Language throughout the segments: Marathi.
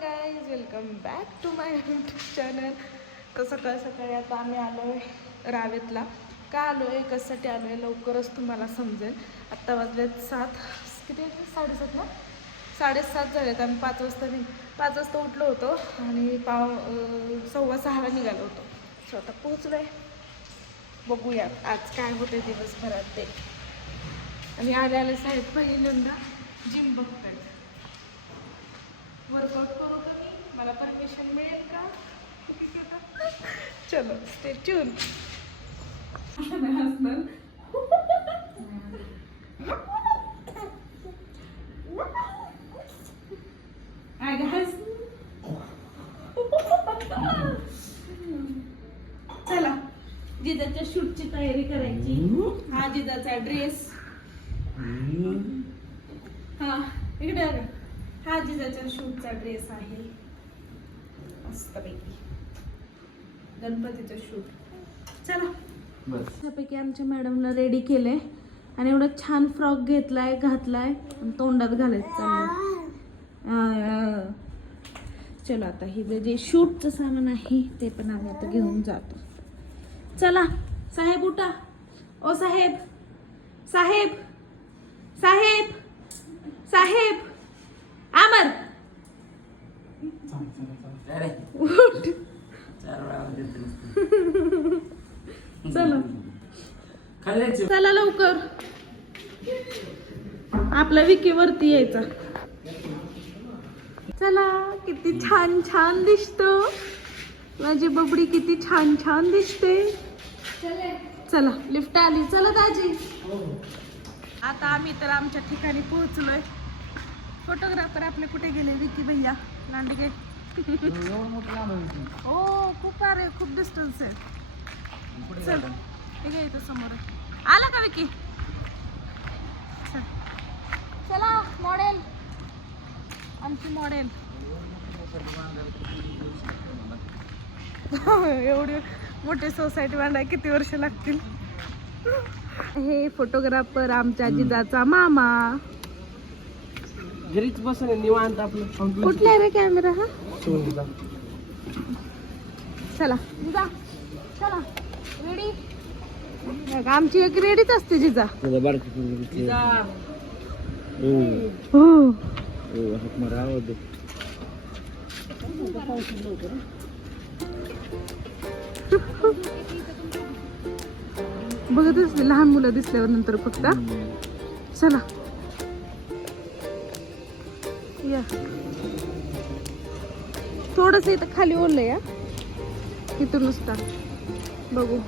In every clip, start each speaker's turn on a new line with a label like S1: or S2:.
S1: Guys welcome back to my YouTube channel तर सकाळ सकाळी आता आम्ही आलो आहे रावेतला. का आलो आहे कशासाठी आलो आहे लवकरच तुम्हाला समजेल. आत्ता वाजलेत सात. किती वाजले? साडेसात ना? साडेसात झालेत. आम्ही पाच वाजता नि पाच वाजता उठलो होतो आणि पाव सव्वा सहाला निघालो होतो. सो आता पोचलो आहे बघूयात आज काय होते दिवसभरात ते. आणि आले आले साहेब पहिल्यांदा जिम बघतायत वर्कआउट करू का मी? मला परमिशन मिळेल का? चलो स्टे ट्यून चला जिजाच्या शूटची तयारी करायची. हा जिजाचा ड्रेस हा इकडे आले. हा शूटचा ड्रेस आहे. मस्तपैकी. गणपतीचं शूट चला. त्यापैकी आमच्या मॅडमला रेडी केलंय. आणि एवढा छान फ्रॉक घेतलाय घातलाय. तोंडात घालायचं चलो आता हे जे शूटचं सामान आहे ते पण आम्ही आता घेऊन जातो. चला. साहेब उठा. ओ साहेब. साहेब. साहेब. साहेब. आमर. चला चला लवकर. आपला विकी वरती यायचा. चला किती छान छान दिसत. माझी बबडी किती छान छान दिसते. चला लिफ्ट आली. चला दाजी. आता आम्ही तर आमच्या ठिकाणी पोहोचलोय. फोटोग्राफर आपले कुठे गेले? विकी भैया लांडगे हो खूप अरे खूप डिस्टन्स आहे. चल हे घे इथं समोर. आहे. आला का विकी? चल. चला मॉडेल आमची मॉडेल एवढी मोठी सोसायटी बांधाय किती वर्ष लागतील? हे फोटोग्राफर आमच्या जिजाचा मामा.
S2: घरीच बसून निवांत आपलं.
S1: कुठला आहे रे कॅमेरा हा? चला जिजा चला. रेडी आमची एक रेडीच असते जिजा. हो. बघत असते लहान मुलं दिसल्यावर नंतर फक्त. चला. या. थोडस इथं खाली ओरलं या. इथूनच टाक बघू.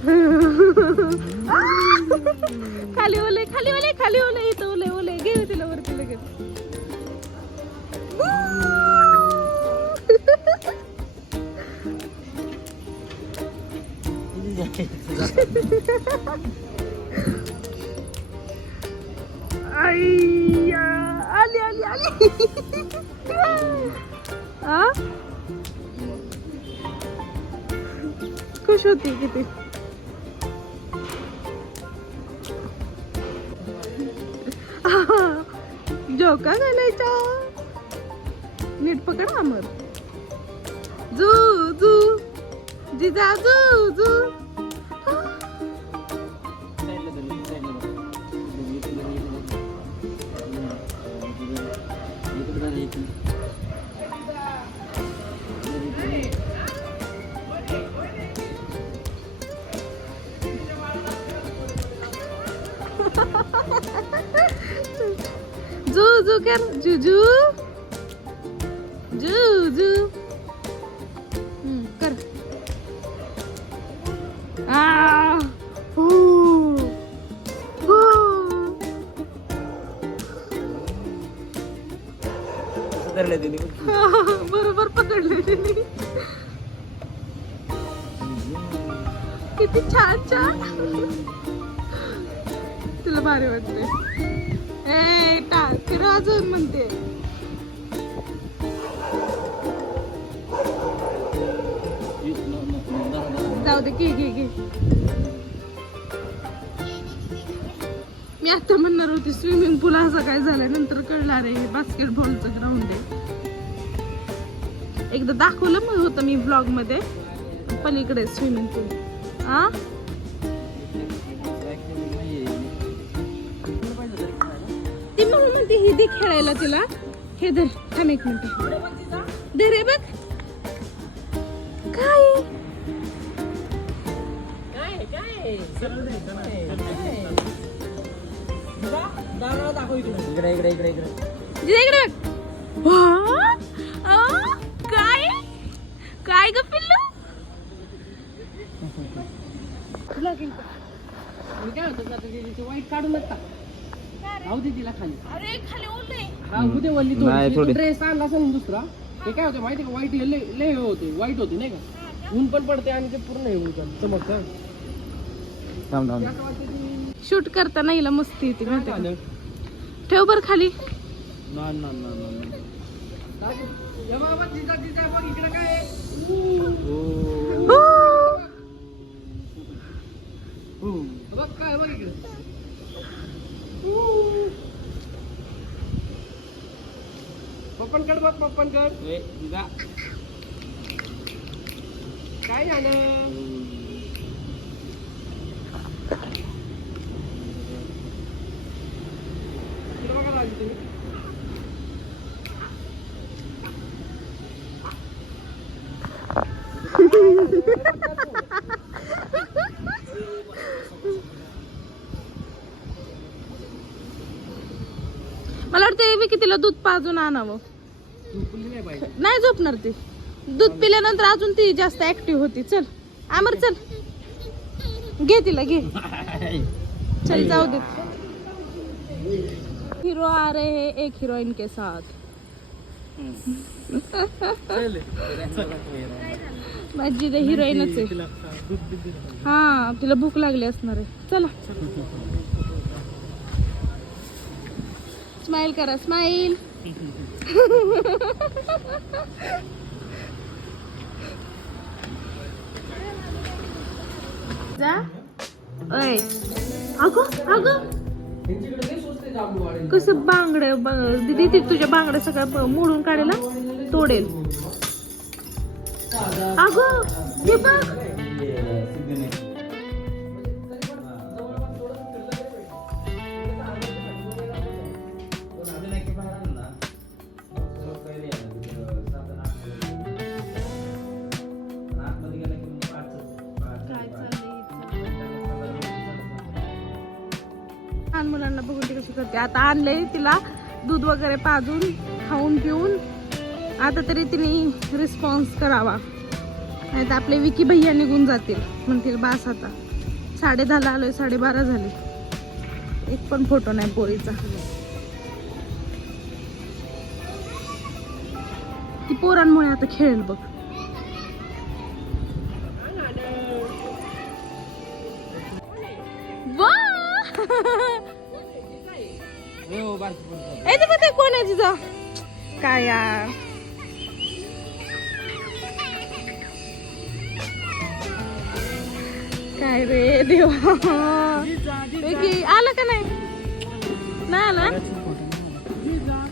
S1: खाली ओले खाली ओले खाली ओले इथं ओले ओले. घे तिला वरती लगेच. आईया, आली आली आली. आ? खुश होती किती? जोका घालायचा. नीट पकड अमर जू जू. जिजा जू जू. कर जुजू जू जू हम्म, कर आ हू हू बरोबर पकडले किती छान छान. तुला भारी वाटते ए राजन म्हणते. जाऊ दे घे घे घे. मी आता म्हणणार होती स्विमिंग पूल असं काय झालं नंतर कळलं अरे हे बास्केटबॉलचं ग्राउंड आहे. एकदा दाखवलं मग होतं मी ब्लॉगमध्ये. पलीकडे स्विमिंग पूल आ? ती मला म्हणते ही दे खेळायला तिला. हे धर थांब एक मिनिट. दे रे बघ. काय?
S2: इकडे इकडे इकडे इकडे.
S1: जिजा इकडे बघ. वा! आ? काय? काय ग पिल्लू?
S2: तुला काय म्हणतो आता ते- ते वाईट काढून टाक. राहू दे तिला खाली
S1: अरे खाली ओले
S2: राहू दे वल्ली
S3: नाही, थोडी.
S2: ड्रेस आणला असेल ना दुसरा ते काय होते माहिती का वाईट लय लय हे होते वाईट होते नाही का ऊन पण पडते आणि ते पूर्ण हे होतं चमकतं
S3: थांब थांब
S2: असं वाटतं की
S1: शूट करताना हिला मस्ती येते
S2: काय
S1: माहिती का? ठेव बर खाली
S3: ना ना ना ना ना.
S2: दाखव. ये बाबा, जिजा, जिजा, बघ इकडे काय आहे?
S3: ओ.
S1: ऊ!
S2: बघ काय बघ इकडे पप्पनकड बघ पप्पनकड
S3: ए, तुझा.
S2: काय झालं इकडे बघा लागली तुम्ही
S1: मला वाटतं विकी तिला दूध पाजून आणावं.
S2: नाही
S1: झोपणार ती. दूध पिल्यानंतर अजून ती जास्त ऍक्टिव्ह होती. चल आमर चल. घे तिला घे. चल जाऊ दे. हिरो आ रहे हे एक हिरोईन के साथ. माझी ते हिरोईनच आहे. हा तिला भूक लागली असणार आहे. चला. स्माइल करा स्माइल जा. अय अगो अगो. कसं बांगड्या ब- दीदी ती तुझ्या बांगड्या सगळ्या मोडून काढेल तोडेल. अगो हे बघ. मुलांना बघून ती कशी करते. आता आणलंय तिला दूध वगैरे पाजून खाऊन पिऊन. आता तरी तिने रिस्पॉन्स करावा. नाही तर आपले विकी भैया निघून जातील म्हणतील बास आता. साडे दहाला आलोय साडेबारा झाले. एक पण फोटो नाही पोरीचा. ती पोरांमुळे आता खेळेल बघ. वा!
S2: हो बारकी पोरं.
S1: ते कोण आहे तिचं काय यार? काय रे देवा. विकी, आलं का नाही? नाही आला?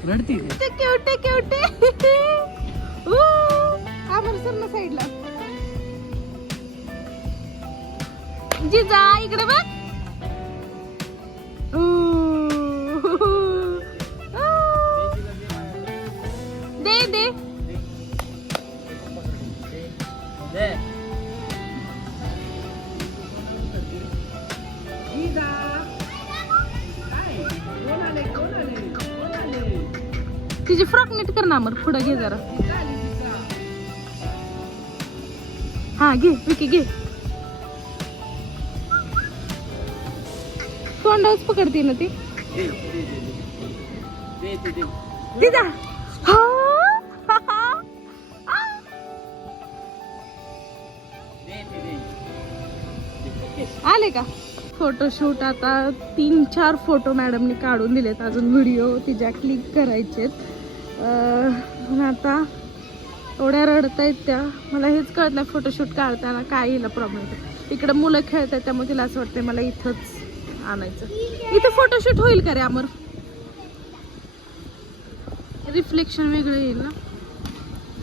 S2: रडती ते.
S1: केवटे केवटे ऊ, सर ना साईडला जिजा इकडे बघ. फ्रॉक पुढं घे जरा. हा घे विकी घे. तोंडाच पकडते ना ती. तिचा आले का? फोटोशूट आता तीन चार फोटो मॅडमनी काढून दिलेत. अजून व्हिडिओ तिच्या क्लिक करायचेत. पण आता एवढ्या रडतायत त्या. मला हेच कळत नाही फोटोशूट काढताना काय येईल प्रॉब्लेम इकडं मुलं खेळत आहेत त्यामुळे तिला असं वाटतं मला इथंच आणायचं. इथं फोटोशूट होईल का रे अमर? रिफ्लेक्शन वेगळं येईल ना?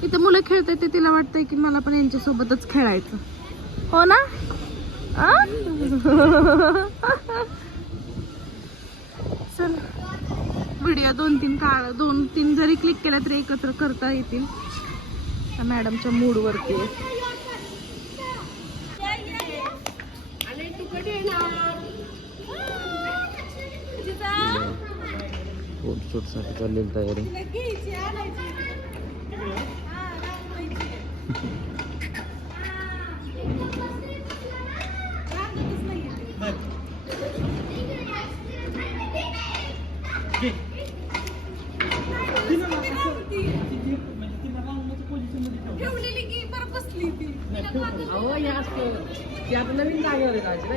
S1: इथं मुलं खेळतात ते तिला वाटतंय की मला पण यांच्यासोबतच खेळायचं. हो ना? आ? चल. व्हिडिओ दोन तीन काळ दोन तीन जरी क्लिक केला तरी एकत्र करता येतील. त्या मॅडमच्या मूडवरती
S3: साठी चाललेली तयारी.
S2: हे असतं ते आता नवीन जागेवर आहे राहायची नाही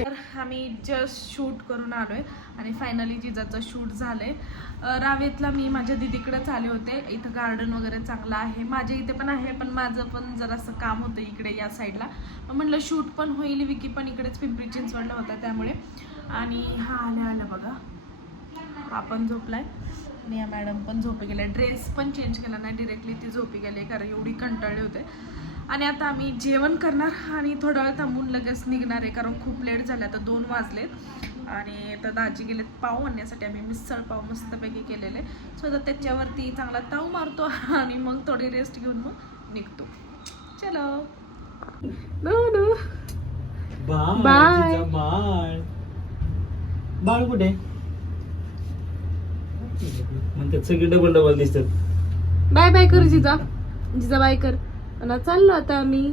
S1: तर आम्ही जस्ट शूट करून आलोय आणि फायनली जिजाचं शूट झालंय. रावेतला मी माझ्या दिदीकडेच आले होते. इथं गार्डन वगैरे चांगलं आहे. माझ्या इथे पण आहे पण माझं पण जरासं काम होतं इकडे या साईडला म्हटलं शूट पण होईल विकी पण इकडेच पिंपरी चिंचवडला होता त्यामुळे. आणि हा आल्या आल्या बघा. हा पण झोपलाय. आणि या मॅडम पण झोपी गेल्या. ड्रेस पण चेंज केला नाही डिरेक्टली ती झोपी गेली कारण एवढी कंटाळली होते. आणि आता आम्ही जेवण करणार आणि थोडा वेळ थांबून लगेच निघणार आहे कारण खूप लेट झाले आता दोन वाजलेत. आणि आता दाजी गेलेत पाव आणण्यासाठी आम्ही मिसळ पाव मस्तपैकी केलेले. सो आता त्याच्यावरती चांगला ताव मारतो आणि मग थोडी रेस्ट घेऊन मग निघतो. चलो. नो नो
S3: बाळ. कुठे? म्हणतात सगळे डबल डबल दिसतात.
S1: बाय बाय कर जिजा. जिजा बाय कर. आणि चाललो आता आम्ही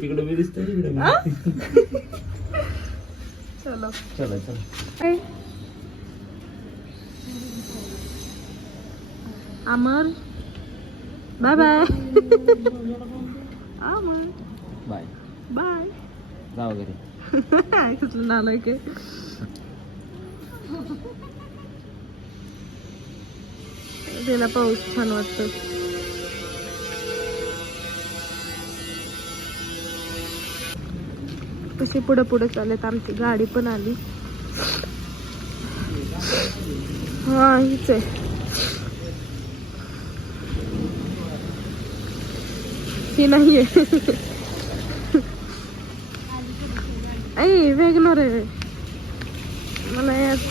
S3: तिकडे मी दिसतोय तिकडे
S1: चलो
S3: चला चला.
S1: Amar. Bye bye. Amar.
S3: Bye
S1: Bye.
S3: जा वगैरे
S1: कसलं नालाय के त्याला पाऊस छान वाटत कशी पुढे पुढे चालत. आमची गाडी पण आली. हा हीच आहे. ही नाहीये. आई वेगणार आहे. मला यात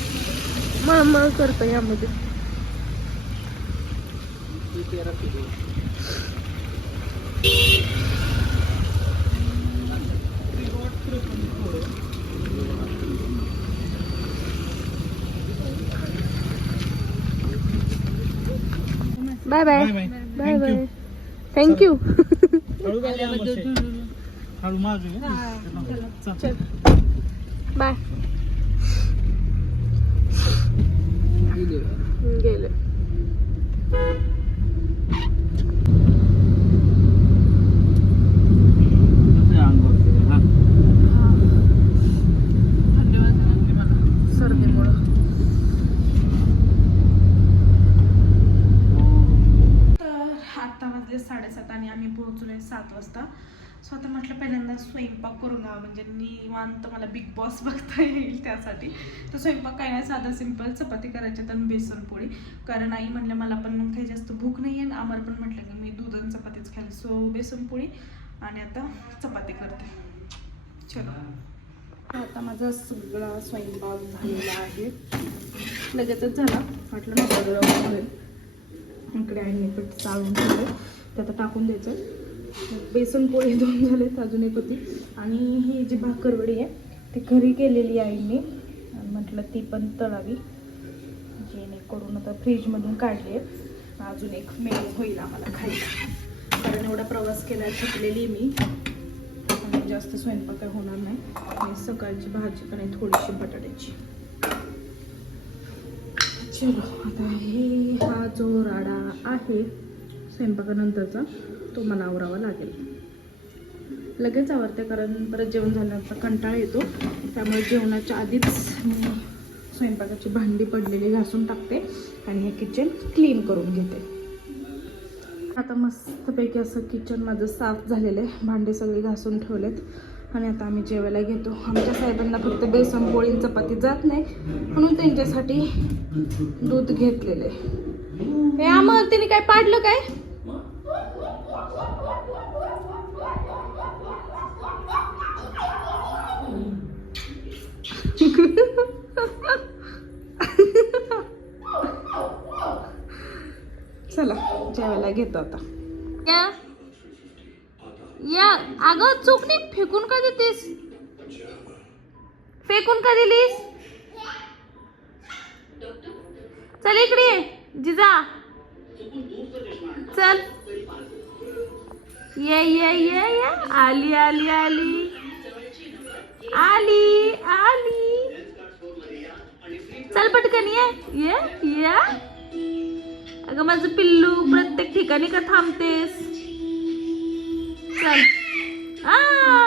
S1: मळमळ करतं यामध्ये. Bye bye bye bye thank you bye गेले थंडी वाजली लागली मला सर्दीमुळं तर आत्ता वाजले आम्ही पोहोचलो आहे सात वाजता. सो आता म्हटलं पहिल्यांदा स्वयंपाक करून घ्यावा म्हणजे निवांत मला बिग बॉस बघता येईल त्यासाठी. तर स्वयंपाक काय नाही साधा सिंपल चपाती करायच्यात तर बेसन पोळी. कारण आई म्हणलं मला पण काही जास्त भूक नाही आहे. आम्हाला पण म्हटलं की मी दूध आणि चपातीच खायला सो बेसन पोळी आणि आता चपाती करते. चलो. आता माझा सगळा स्वयंपाक झालेला आहे. लगेचच झाला. म्हटलं नको होईल इकडे आहे पीठ चाळून ठेवलं ते आता टाकून द्यायचं बेसन पोळी दोन झालेत अजून एक होती. आणि ही जी भाकरवडी आहे ती घरी केलेली आहे मी म्हटलं ती पण तळावी. जेणेकरून आता फ्रीजमधून काढली आहे अजून एक मेनू होईल आम्हाला खायला. कारण एवढा प्रवास केला थकलेली मी. जास्त स्वयंपाक होणार नाही. आणि सकाळची भाजी पण आहे थोडीशी बटाट्याची. चलो आता हे हा जो राडा आहे स्वयंपाकानंतरचा तो मला आवरावा लागेल. लगेच आवडते कारण परत जेवण झाल्यानंतर कंटाळा येतो. त्यामुळे जेवणाच्या आधीच मी स्वयंपाकाची भांडी पडलेली घासून टाकते आणि हे किचन क्लीन करून घेते. आता मस्तपैकी असं किचन माझं साफ झालेलं आहे. भांडे सगळे घासून ठेवलेत. आणि आता आम्ही जेवायला घेतो. आमच्या साहेबांना फक्त बेसन पोळी चपाती जात नाही म्हणून त्यांच्यासाठी दूध घेतलेलं आहे. हे आम्हाला तिने काय पाडलं काय? चला जेवायला घेतो आता. या अगं चुकणी फेकून का देतेस? फेकून का दिलीस? चल इकडे ये, जिजा. चल. ये ये ये ये. आली आली आली. आली आली. चल पटकन ये ये या. अगं माझं पिल्लू प्रत्येक ठिकाणी का थांबतेस? 啊！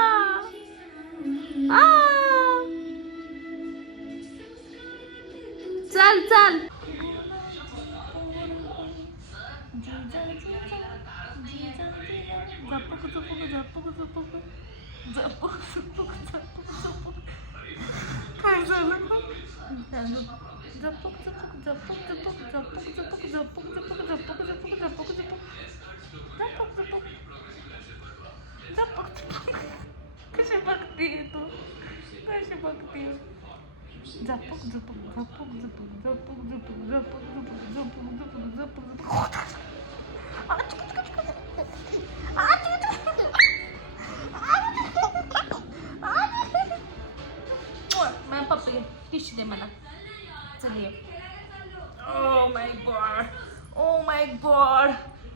S1: बघते झपक झपक झपक झपक झपक झपक झपक झपक झपक झपक झपक पप्पी टिश्यू दे मला चल ये oh my God oh my God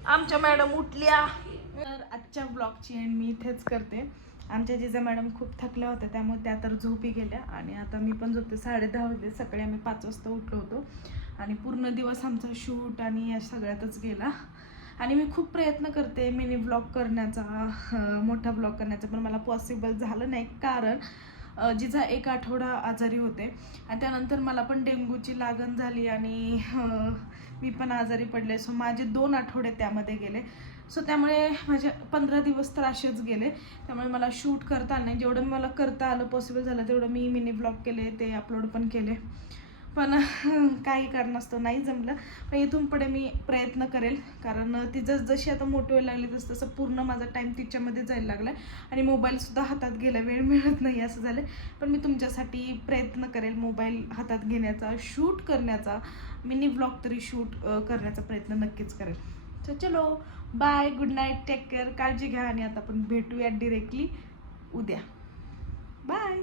S1: आमच्या मॅडम उठल्या तर आजच्या ब्लॉगची एंड मी इथेच करते आमच्या जिजा मॅडम खूप थकल्या होत्या त्यामुळे त्या तर झोपी गेल्या. आणि आता मी पण झोपते. साडे दहा वाजले. सकाळी आम्ही पाच वाजता उठलो होतो. आणि पूर्ण दिवस आमचा शूट आणि या सगळ्यातच गेला. आणि मी खूप प्रयत्न करते मिनी ब्लॉग करण्याचा मोठा ब्लॉग करण्याचा पण मला पॉसिबल झालं नाही. कारण जिजा एक आठवडा आजारी होते. आणि त्यानंतर मला पण डेंग्यूची लागण झाली आणि मी पण आजारी पडले. सो माझे दोन आठवडे त्यामध्ये गेले. सो त्यामुळे माझे पंधरा दिवस तर असेच गेले. त्यामुळे मला शूट करता आलं नाही. जेवढं मला करता आलं पॉसिबल झालं तेवढं मी मिनी ब्लॉग केले ते अपलोड पण केले. पण काही कारणास्तव नाही जमलं. पण इथून पुढे मी प्रयत्न करेल. कारण ती जस जशी आता मोठी व्हायला लागली तसं तसं पूर्ण माझा टाईम तिच्यामध्ये जायला लागला आणि मोबाईलसुद्धा हातात गेला वेळ मिळत नाही असं झालं पण मी तुमच्यासाठी प्रयत्न करेल मोबाईल हातात घेण्याचा शूट करण्याचा मिनी ब्लॉग तरी शूट करण्याचा प्रयत्न नक्कीच करेल. तर चलो bye good night take care काळजी घ्या आणि आता आपण भेटूया डिरेक्टली उद्या. बाय